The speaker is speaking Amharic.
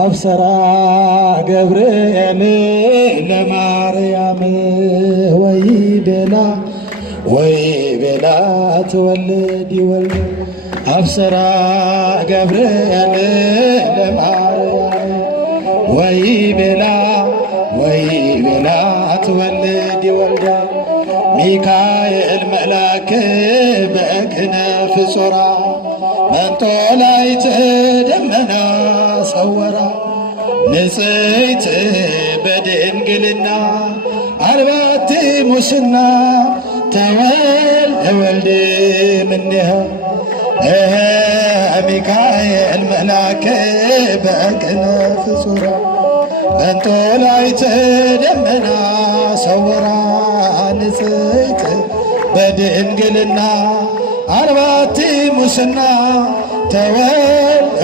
አብሰራ ገብርኤል ለማርያም ወይቤላ ትወልድ ይወልድ አብሰራ ገብርኤል ለማርያም ወይቤላ ትወልድ ይወልድ ሚካኤል መልአክ በክነፍ ጾራ መንጦላዕት ደመና ሰወራ ንጽሕት በድንግልና አልባቲ ሙስና ተወልደ ወልድ እምኔሃ ሚካኤል መልአክ በክነፍ ጾራ መንጦላዕት ደመና ሰወራ ንጽሕት በድንግልና አልባቲ ሙስና ተወልደ